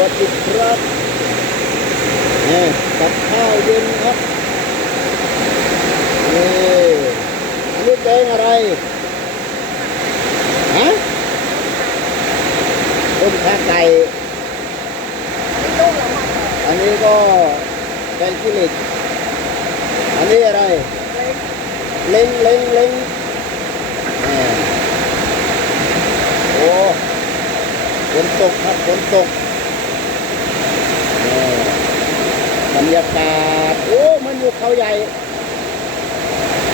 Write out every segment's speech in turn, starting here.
วัสดีครับนี่กับข้าวเย็นครับนี่นี่แกงอะไรฮะต้มขาไก่อันนี้ก็แกงขี้เล็กอันนี้อะไร เล้งเล้งเล้งโอ้ฝนตกครับฝนตกแหม่บรรยากาศ โอ้ มันอยู่ เขาใหญ่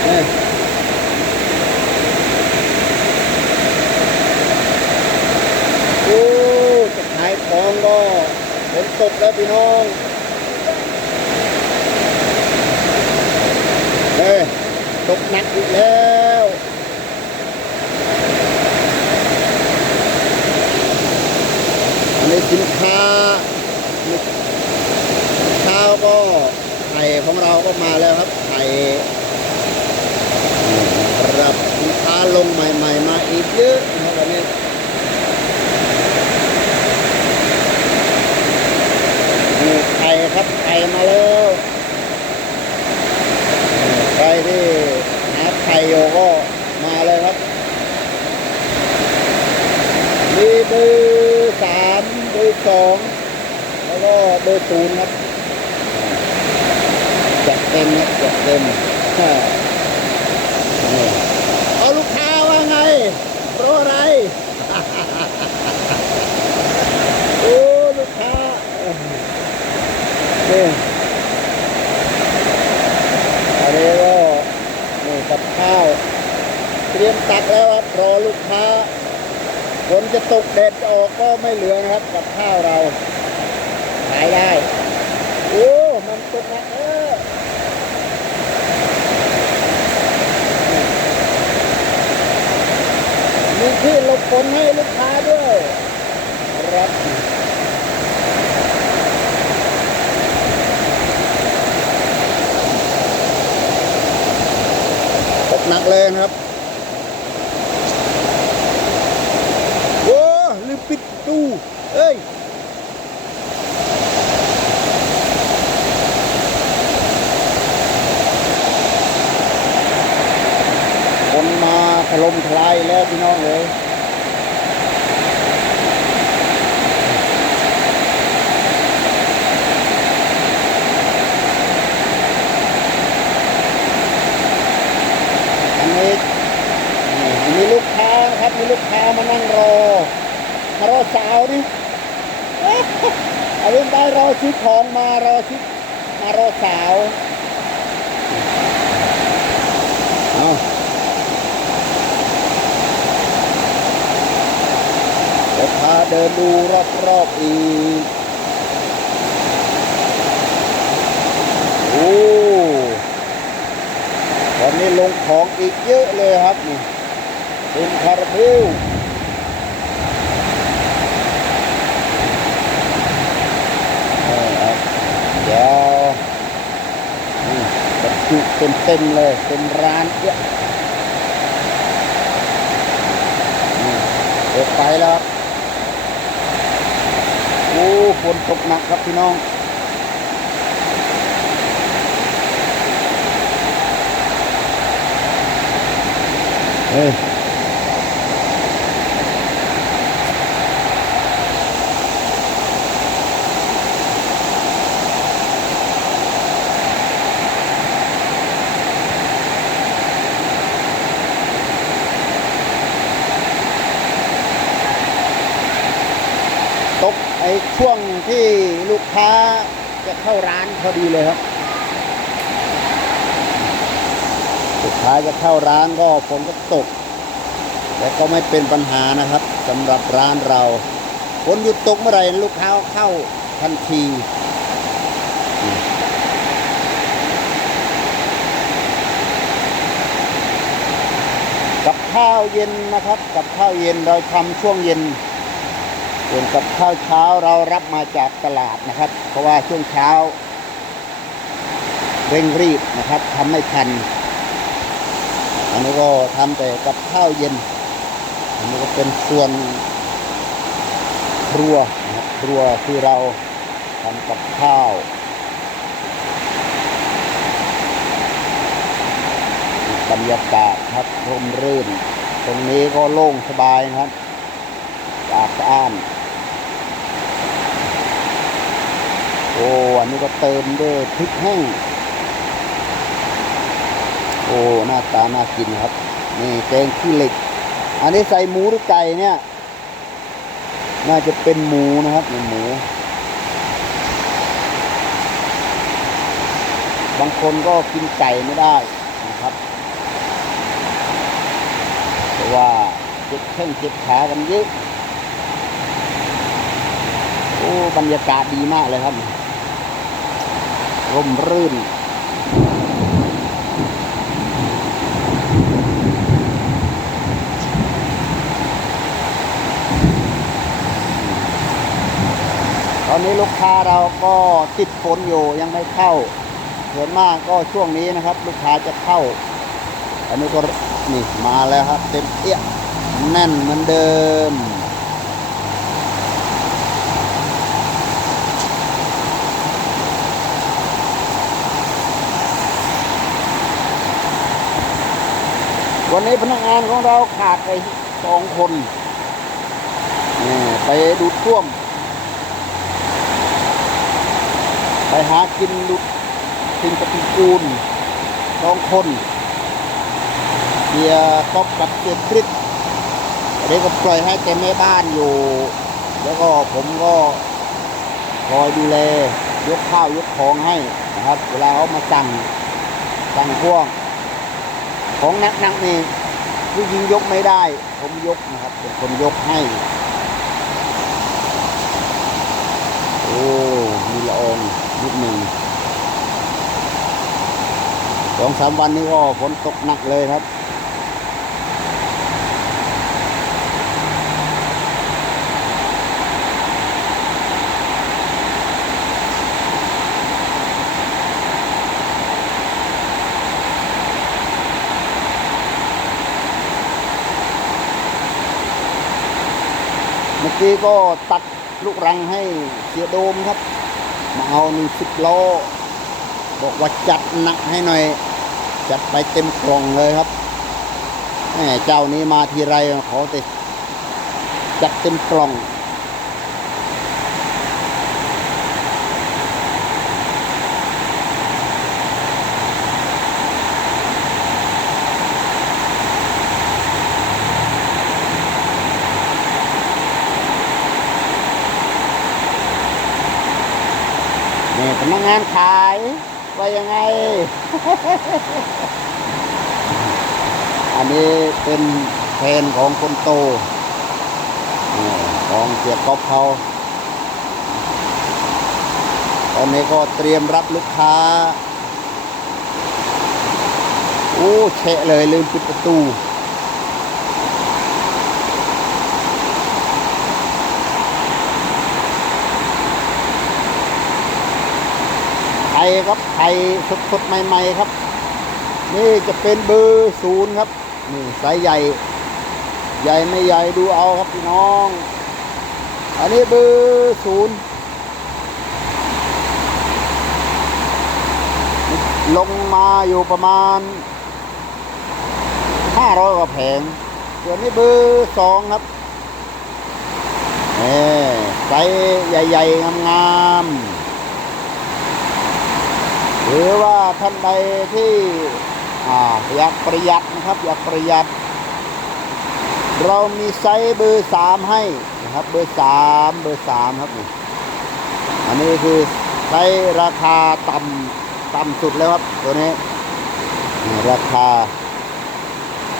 แหม่โอ้จะขายของก็ฝนตกแล้วพี่น้องเฮ้ยตกหนักอีกแล้วอันนี้สินค้าข้าวก็ไข่ของเราก็มาแล้วครับ ไข่รับสินค้าลงใหม่ ๆ มาอีกเยอะนะครับวันนี้ไข่ครับไข่มาแล้วใครที่หาไข่อยู่ก็มาเลยครับมีเบอร์สามเบอร์สองแล้วก็เบอร์ศูนย์ครับ เต็มครับจัดเต็มเอาลูกค้าว่าไงรออะไร โอ้ลูกค้าเนี่อันนี้ก็นี่กับข้าวเตรียมตักแล้วครับรอลูกค้าฝนจะตกแดดออกก็ไม่เหลือนะครับกับข้าวเรา ขายได้ โอ้มันตกนะเออมี ที่หลบฝนให้ลูกค้าด้วยครับตกหนักเลยนะครับ โอ้ลืมปิดตู้เอ้ย คนมาถล่มทลายแล้วพี่น้องเลย อันนี้นี่มีลูกค้านะครับมีลูกค้ามานั่งรอ มารอสา วนี่เอาเรื่องได้รอซื้อของมารอซื้อมารอสาวเอาเดี๋ยวพาเดินดูรอบๆอีกโอ้วันนี้ลงของอีกเยอะเลยครับนี่เป็นคาราเบลนี่ครับเดี๋ยวนี่บรรจุ เต็มเต็มๆเลยเป็นร้านเยอะนี่เปิดไปแล้วโอ้ฝนตกหนักครับพี่น้องเฮ้ย ช่วงที่ลูกค้าจะเข้าร้านพอดีเลยครับสุดท้าจะเข้าร้านก็ฝนก็ตก แต่ก็ไม่เป็นปัญหานะครับสำหรับร้านเราฝนหยุดตกเมื่อไหร่ลูกค้าเข้าทันทีกับข้าวเย็นนะครับ กับข้าวเย็นเราทำช่วงเย็น ส่วนกับข้าวเช้าเรารับมาจากตลาดนะครับ เพราะว่าช่วงเช้า เร่งรีบนะครับทำไม่ทัน อันนี้ก็ทำแต่กับข้าวเย็น อันนี้ก็เป็นส่วนครัวนะครับครัวที่เราทำกับข้าวบรรยากาศครับร่มรื่น ตรงนี้ก็โล่งสบายนะครับสะอาดสะอ้าน โอ้อันนี้ก็เติมด้วยพริกแห้ง โอ้หน้าตาน่ากินครับ นี่แกงขี้เหล็ก อันนี้ใส่หมูหรือไก่เนี่ย น่าจะเป็นหมูนะครับเป็นหมู บางคนก็กินไก่ไม่ได้นะครับเพราะว่าเจ็บแข้งเจ็บขากันเยอะโอ้บรรยากาศดีมากเลยครับ ร่มรื่น ตอนนี้ลูกค้าเราก็ติดฝนอยู่ยังไม่เข้าส่วนมากก็ช่วงนี้นะครับ ลูกค้าจะเข้า อันนี้ก็นี่มาแล้วครับ เต็มเอี้ยแน่นเหมือนเดิม วันนี้พนักงานของเราขาดไปสองคนไปดูดท่วม ไปหากินดูดสิ่งปฏิกูลสองคนเสียก๊อบกับเสียคริสอันนี้ก็ปล่อยให้แกแม่บ้านอยู่ แล้วก็ผมก็คอยดูแลยกข้าวยกของให้นะครับ เวลาเขามาสั่งสั่งพวก ของหนักๆนี่ผู้หญิงยกไม่ได้ ผมยกนะครับเป็นคนยกให้ โอ้มีละอองนิดหนึ่งสองสามวันนี้ก็ฝนตกหนักเลยครับ มื่อกี้ก็ตัดลูกรังให้เสียโดมครับ มาเอาหนึ่งสิบโลบอกว่าจัดหนักให้หน่อย จัดไปเต็มกล่องเลยครับแหมเจ้านี้มาทีไรขอติจัดเต็มกล่อง นี่พนักงานขายว่ายังไง อันนี้เป็นแทนของคนโตของเสียก๊อฟเขาตอนนี้ก็เตรียมรับลูกค้าโอ้เชะเลยลืมปิดประตู ครับไข่สดๆใหม่ๆครับ นี่จะเป็นเบอร์ศูนย์ครับนี่ไซส์ใหญ่ ใหญ่ไม่ใหญ่ดูเอาครับพี่น้อง อันนี้เบอร์ศูนย์ลงมาอยู่ประมาณห้าร้อยกว่าแผงส่วนนี้เบอร์สองครับนี่ไซส์ใหญ่ ๆ งามๆ หรือว่าท่านใดที่อยากประหยัดนะครับ อยากประหยัด เรามีไซส์เบอร์สามให้นะครับ เบอร์สามเบอร์สามครับนี่อันนี้คือไซส์ราคาต่ำต่ำสุดแล้วครับตัวนี้ราคา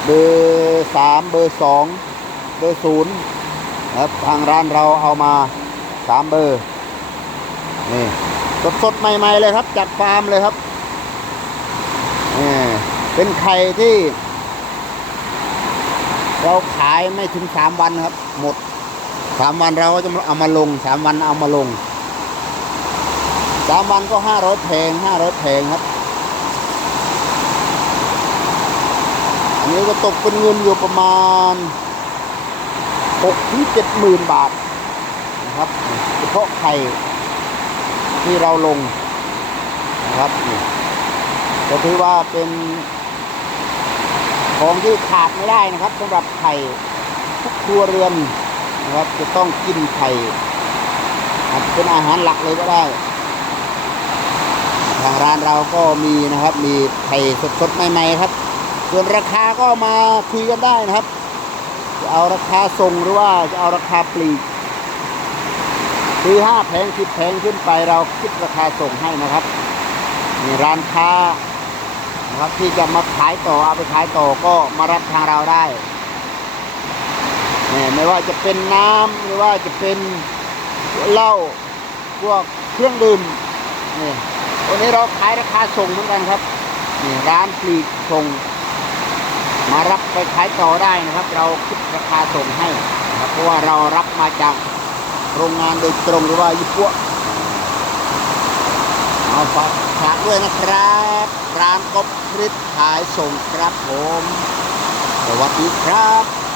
เบอร์สามเบอร์สองเบอร์ศูนย์ครับทางร้านเราเอามาสามเบอร์นี่ สดสดใหม่ๆเลยครับ จากฟาร์มเลยครับนี่เป็นไข่ที่ เราขายไม่ถึงสามวันครับ หมดสามวันเราก็จะเอามาลงสามวันเอามาลงสามวันก็ห้าร้อยแพงห้าร้อยแพงครับ อันนี้ก็ตกเป็นเงินอยู่ประมาณหกถึงเจ็ดหมื่นบาทนนะครับเฉพาะไข่ ที่เราลงนะครับนี่ก็ถือว่าเป็นของที่ขาดไม่ได้นะครับสำหรับไข่ทุกครัวเรือนนะครับ จะต้องกินไข่เป็นอาหารหลักเลยก็ได้ ทางร้านเราก็มีนะครับ มีไข่สดๆใหม่ๆครับ ส่วนราคาก็มาคุยกันได้นะครับ จะเอาราคาส่งหรือว่าจะเอาราคาปลีก คือห้าแผงสิบแผงขึ้นไปเราคิดราคาส่งให้นะครับนี่ร้านค้านะครับที่จะมาขายต่อเอาไปขายต่อก็มารับทางเราได้นี่ไม่ว่าจะเป็นน้ำหรือว่าจะเป็นเหล้าพวกเครื่องดื่มนี่วันนี้เราขายราคาส่งเหมือนกันครับนี่ร้านปลีกส่งมารับไปขายต่อได้นะครับ เราคิดราคาส่งให้นะครับเพราะว่าเรารับมาจาก โรงงานโดยตรงหรือว่าญี่ปุ่นเอาฝากฝากด้วยนะครับ ร้านกบพริบขายส่งครับผม สวัสดีครับ